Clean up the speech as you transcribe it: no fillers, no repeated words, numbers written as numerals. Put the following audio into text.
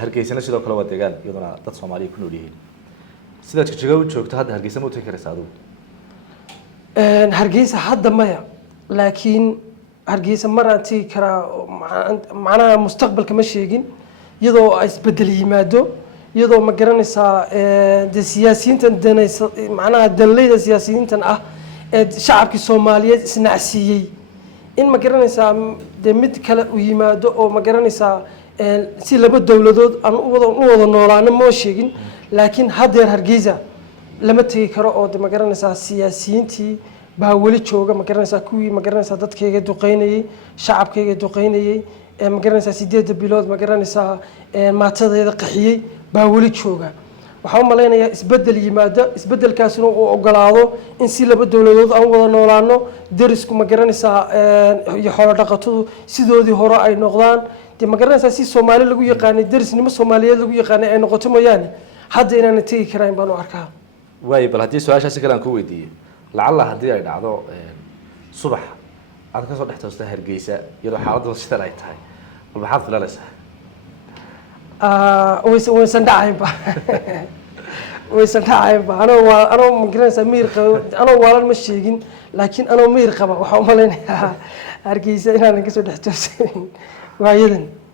hargeysana sidoo kale waa deegaan iyaduna dad Soomaaliya ku nool yihiin sidaad jijjiga u joogto hadda hargeysa ma u tagi karaysaa adigu hargeysa hadda maya laakiin hargeysa maraan tagi karaa macnaha mustaqbalka ma sheegin iyadoo ay isbedel yimaado iyadoo ma garanaysaa de siyaasiyiintan danaysa macnaha danleyda siyaasiyiintan ah ee shacabka Soomaaliyeed isnacsiiyay in ma garanaysaa de mid kale u yimaado oo ma garanaysaa si laba dawladood aan u wada noolaano ma sheegin laakiin hadeer hargeysa lama tagi karo oo ma garanaysaa siyaasiyiintii baa wali jooga ma garanaysaa kuwii ma garanaysaa dadkayga duqeynayay shacabkayga duqeynayay ma garanaysaa 8 bilood ma garanaysaa maatadeeda qaxiyay baa wali jooga waxaan maleynayaa isbedel yimaado isbedelkaasina uu ogolaado in si laba dawladood aan wada noolaano darisku ma garanaysaa iyo xoolo dhaqatadu sidoodii hore ay noqdaan de ma garanaysaa si Soomaali lagu yaqaanay darisnimo Soomaaliyeed lagu yaqaanay ay noqoto mooyaan hadda inaan tagi karaan baan u arkaa way bal hadii su'aashaasi kale aan ku weydiiyo lacalla hadii ay dhacdo subax aad ka soo dhaxtoosta hargeysa iyadoo xaaladdu sidan ay tahay bal maxaad filanaysaa ويسن داعيبا ويسن داعيبا أنا مقرنس أمير أنا والله مش شيء لكن أنا أمير قبا وحوم لنا أركيز أنا نقصد حتى وايدن